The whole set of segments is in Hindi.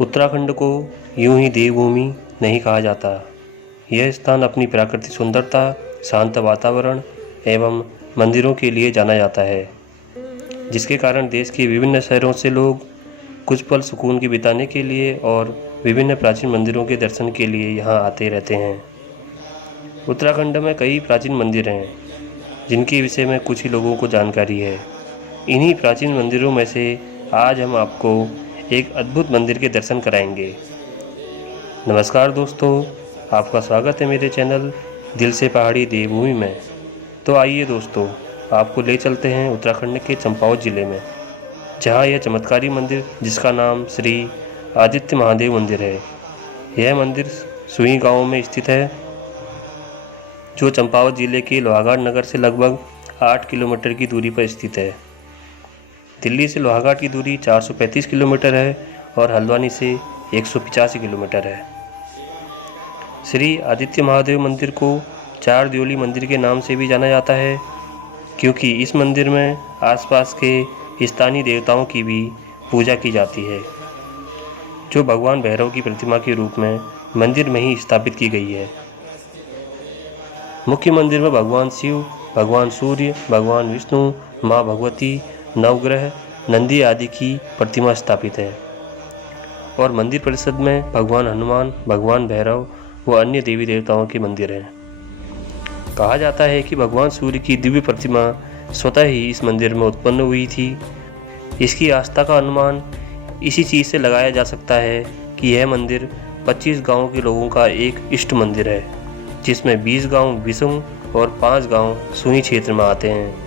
उत्तराखंड को यूं ही देवभूमि नहीं कहा जाता। यह स्थान अपनी प्राकृतिक सुंदरता, शांत वातावरण एवं मंदिरों के लिए जाना जाता है, जिसके कारण देश के विभिन्न शहरों से लोग कुछ पल सुकून की बिताने के लिए और विभिन्न प्राचीन मंदिरों के दर्शन के लिए यहाँ आते रहते हैं। उत्तराखंड में कई प्राचीन मंदिर हैं, जिनके विषय में कुछ ही लोगों को जानकारी है। इन्हीं प्राचीन मंदिरों में से आज हम आपको एक अद्भुत मंदिर के दर्शन कराएंगे। नमस्कार दोस्तों, आपका स्वागत है मेरे चैनल दिल से पहाड़ी देवभूमि में। तो आइए दोस्तों, आपको ले चलते हैं उत्तराखंड के चंपावत ज़िले में, जहां यह चमत्कारी मंदिर जिसका नाम श्री आदित्य महादेव मंदिर है। यह मंदिर सुई गांव में स्थित है, जो चंपावत ज़िले के लोहाघाट नगर से लगभग 8 किलोमीटर की दूरी पर स्थित है। दिल्ली से लोहाघाट की दूरी 435 किलोमीटर है और हल्द्वानी से 185 किलोमीटर है। श्री आदित्य महादेव मंदिर को चार द्योली मंदिर के नाम से भी जाना जाता है, क्योंकि इस मंदिर में आसपास के स्थानीय देवताओं की भी पूजा की जाती है, जो भगवान भैरव की प्रतिमा के रूप में मंदिर में ही स्थापित की गई है। मुख्य मंदिर में भगवान शिव, भगवान सूर्य, भगवान विष्णु, माँ भगवती, नवग्रह, नंदी आदि की प्रतिमा स्थापित है और मंदिर परिसर में भगवान हनुमान, भगवान भैरव व अन्य देवी देवताओं के मंदिर हैं। कहा जाता है कि भगवान सूर्य की दिव्य प्रतिमा स्वतः ही इस मंदिर में उत्पन्न हुई थी। इसकी आस्था का अनुमान इसी चीज़ से लगाया जा सकता है कि यह मंदिर 25 गांवों के लोगों का एक इष्ट मंदिर है, जिसमें 20 गांव विषम और 5 गांव सुई क्षेत्र में आते हैं।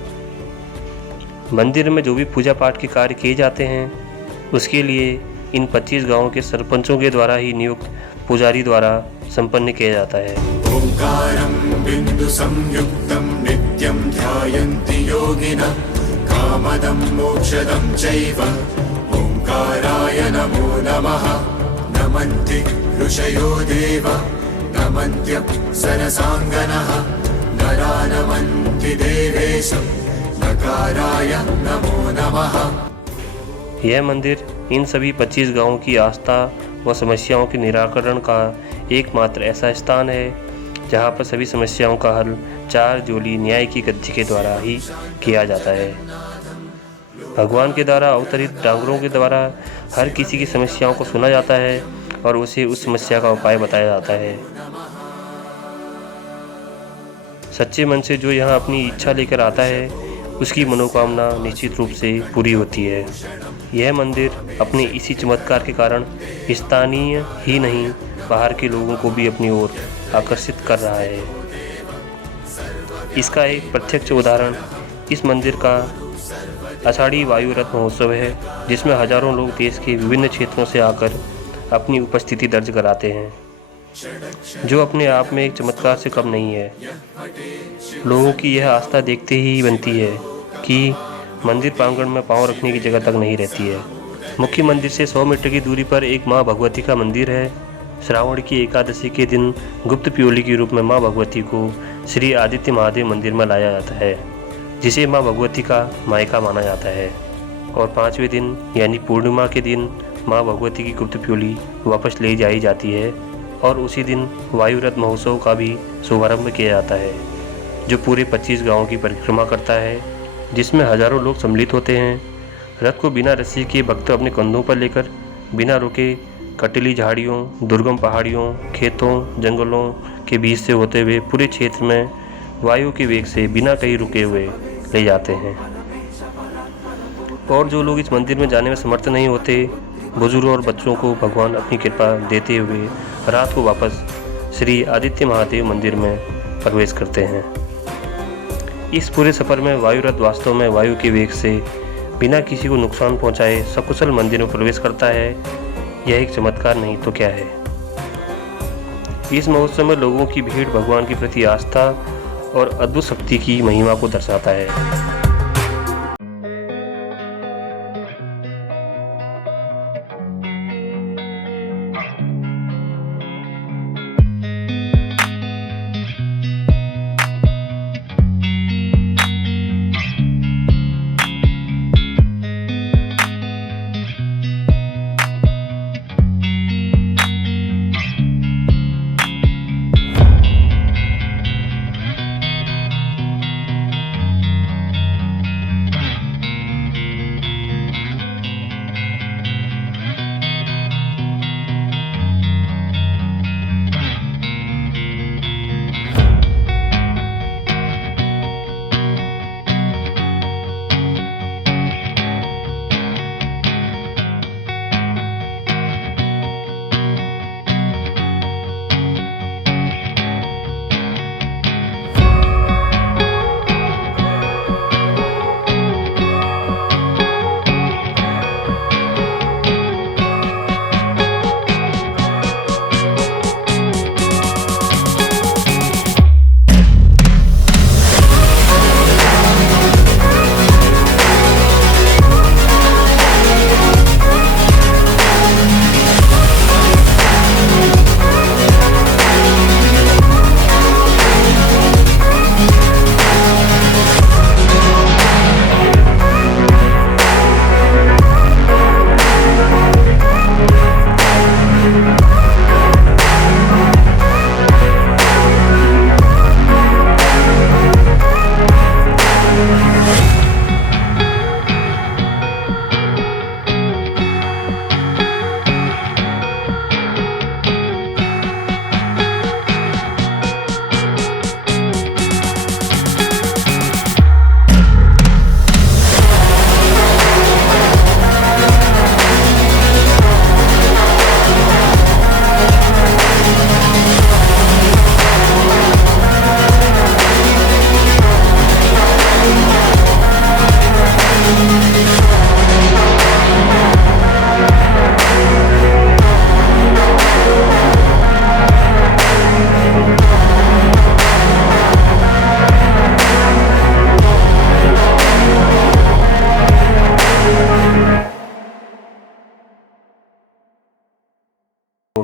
मंदिर में जो भी पूजा पाठ के कार्य किए जाते हैं, उसके लिए इन 25 गांवों के सरपंचों के द्वारा ही नियुक्त पुजारी द्वारा संपन्न किया जाता है। ओंकारं बिंदु संयुक्तं नित्यं ध्यायन्ति योगिनः कामदं मोक्षदं चैव ओंकाराय नमो नमः। नमन्ति ऋषयो देव नमन्त्यप्सरसाङ्गनः नरा नमन्ति देवेशं नकाराय नमो नमः। यह मंदिर इन सभी 25 गांवों की आस्था व समस्याओं के निराकरण का एकमात्र ऐसा स्थान है, जहां पर सभी समस्याओं का हल चार जोली न्याय की गद्दी के द्वारा ही किया जाता है। भगवान के द्वारा अवतरित डांगरों के द्वारा हर किसी की समस्याओं को सुना जाता है और उसे उस समस्या का उपाय बताया जाता है। सच्चे मन से जो यहाँ अपनी इच्छा लेकर आता है, उसकी मनोकामना निश्चित रूप से पूरी होती है। यह मंदिर अपने इसी चमत्कार के कारण स्थानीय ही नहीं, बाहर के लोगों को भी अपनी ओर आकर्षित कर रहा है। इसका एक प्रत्यक्ष उदाहरण इस मंदिर का आषाढ़ी वायु रथ महोत्सव है, जिसमें हजारों लोग देश के विभिन्न क्षेत्रों से आकर अपनी उपस्थिति दर्ज कराते हैं, जो अपने आप में एक चमत्कार से कम नहीं है। लोगों की यह आस्था देखते ही बनती है कि मंदिर प्रांगण में पांव रखने की जगह तक नहीं रहती है। मुख्य मंदिर से 100 मीटर की दूरी पर एक माँ भगवती का मंदिर है। श्रावण की एकादशी के दिन गुप्त प्योली के रूप में माँ भगवती को श्री आदित्य महादेव मंदिर में लाया जाता है, जिसे माँ भगवती का मायका माना जाता है। और 5वें दिन यानी पूर्णिमा के दिन माँ भगवती की गुप्त प्योली वापस ले जाई जाती है और उसी दिन वायु रथ महोत्सव का भी शुभारंभ किया जाता है, जो पूरे 25 गांवों की परिक्रमा करता है, जिसमें हजारों लोग सम्मिलित होते हैं। रथ को बिना रस्सी के भक्त अपने कंधों पर लेकर बिना रुके कटीली झाड़ियों, दुर्गम पहाड़ियों, खेतों, जंगलों के बीच से होते हुए पूरे क्षेत्र में वायु के वेग से बिना कहीं रुके हुए ले जाते हैं। और जो लोग इस मंदिर में जाने में समर्थ नहीं होते, बुजुर्ग और बच्चों को भगवान अपनी कृपा देते हुए रात को वापस श्री आदित्य महादेव मंदिर में प्रवेश करते हैं। इस पूरे सफर में वायु रथ वास्तव में वायु के वेग से बिना किसी को नुकसान पहुंचाए सकुशल मंदिर में प्रवेश करता है। यह एक चमत्कार नहीं तो क्या है। इस महोत्सव में लोगों की भीड़ भगवान के प्रति आस्था और अद्भुत शक्ति की महिमा को दर्शाता है।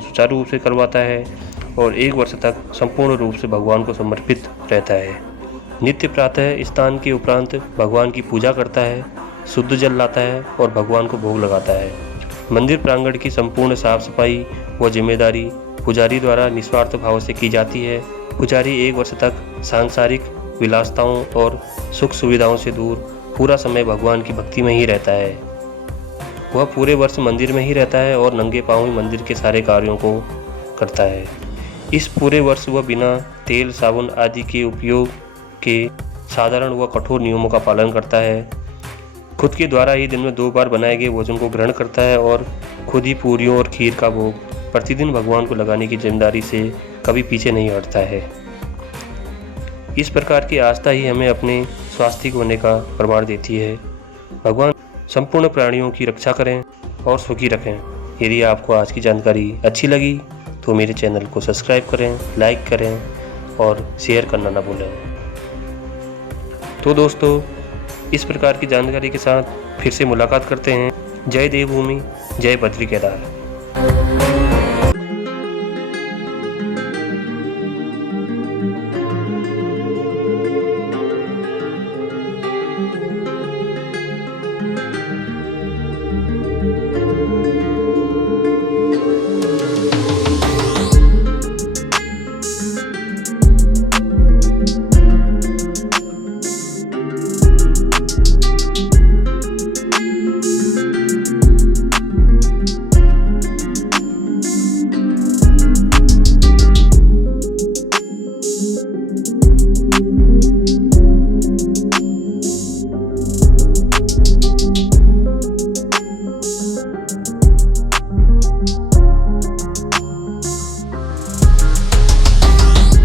सुचारू रूप से करवाता है और 1 वर्ष तक संपूर्ण रूप से भगवान को समर्पित रहता है। नित्य प्रातः स्नान के उपरांत भगवान की पूजा करता है, शुद्ध जल लाता है और भगवान को भोग लगाता है। मंदिर प्रांगण की संपूर्ण साफ सफाई व जिम्मेदारी पुजारी द्वारा निस्वार्थ भाव से की जाती है। पुजारी 1 वर्ष तक सांसारिक विलासिताओं और सुख सुविधाओं से दूर पूरा समय भगवान की भक्ति में ही रहता है। वह पूरे वर्ष मंदिर में ही रहता है और नंगे पांव ही मंदिर के सारे कार्यों को करता है। इस पूरे वर्ष वह बिना तेल साबुन आदि के उपयोग के साधारण व कठोर नियमों का पालन करता है। खुद के द्वारा ही दिन में 2 बार बनाए गए भोजन को ग्रहण करता है और खुद ही पूरियों और खीर का भोग प्रतिदिन भगवान को लगाने की जिम्मेदारी से कभी पीछे नहीं हटता है। इस प्रकार की आस्था ही हमें अपने स्वास्तिक होने का प्रमाण देती है। भगवान संपूर्ण प्राणियों की रक्षा करें और सुखी रखें। यदि आपको आज की जानकारी अच्छी लगी तो मेरे चैनल को सब्सक्राइब करें, लाइक करें और शेयर करना ना भूलें। तो दोस्तों, इस प्रकार की जानकारी के साथ फिर से मुलाकात करते हैं। जय देवभूमि, जय बद्री केदार।